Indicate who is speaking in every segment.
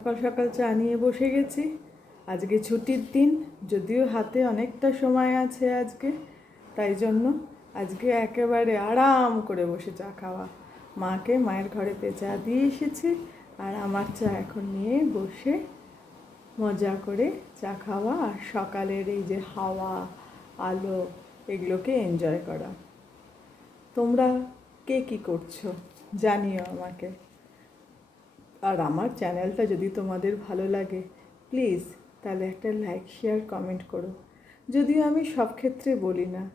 Speaker 1: সকাল সকাল চা নিয়ে বসে গেছি। আজকে ছুটির দিন, যদিও হাতে অনেকটা সময় আছে আজকে, তাই জন্য আজকে একেবারে আরাম করে বসে চা খাওয়া। মাকে মায়ের ঘরেতে চা দিয়ে এসেছি আর আমার চা এখন নিয়ে বসে মজা করে চা খাওয়া আর সকালের এই যে হাওয়া, আলো, এগুলোকে এনজয় করা। তোমরা কে কী করছ? জানিও আমাকে। আর আমার চ্যানেলটা যদি তোমাদের ভালো লাগে প্লিজ তাহলে একটা লাইক শেয়ার কমেন্ট করো। যদিও আমি সব ক্ষেত্রে বলি না।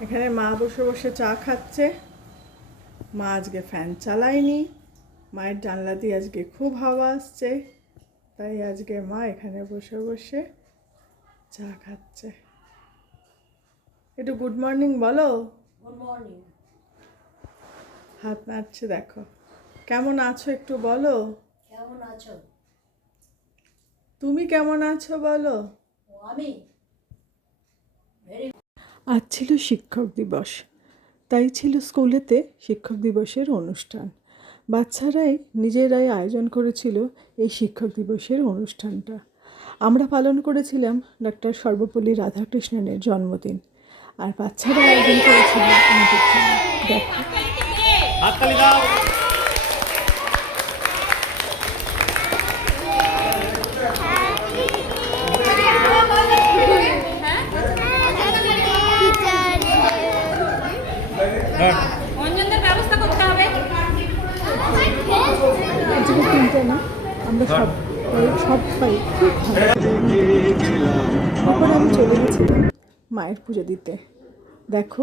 Speaker 1: এখানে মা বসে বসে চা খাচ্ছে। মা আজকে ফ্যান চালায়নি। মায়ের জানলা দিয়ে আজকে খুব হাওয়া আসছে। তাই আজকে মা এখানে বসে বসে চা খাচ্ছে। একটু গুড মর্নিং বলো।
Speaker 2: Good morning.
Speaker 1: হাত নাড়ছে দেখো। কেমন আছো একটু বলো?
Speaker 2: কেমন আছো?
Speaker 1: তুমি কেমন আছো বলো?
Speaker 2: ও আমি
Speaker 1: আজ ছিল শিক্ষক দিবস তাই ছিল স্কুলেতে শিক্ষক দিবসের অনুষ্ঠান। বাচ্চারাই নিজেরাই আয়োজন করেছিল এই শিক্ষক দিবসের অনুষ্ঠানটা। আমরা পালন করেছিলাম ডক্টর সর্বপল্লী রাধাকৃষ্ণনের জন্মদিন আর বাচ্চারা আয়োজন করেছিল দেখো।
Speaker 3: অঞ্জনদের ব্যবস্থা করতে হবে।
Speaker 1: তিনটে না আমরা সব সবাই খুব ভালো আমি চলে গেছিলাম মায়ের পুজো দিতে। দেখো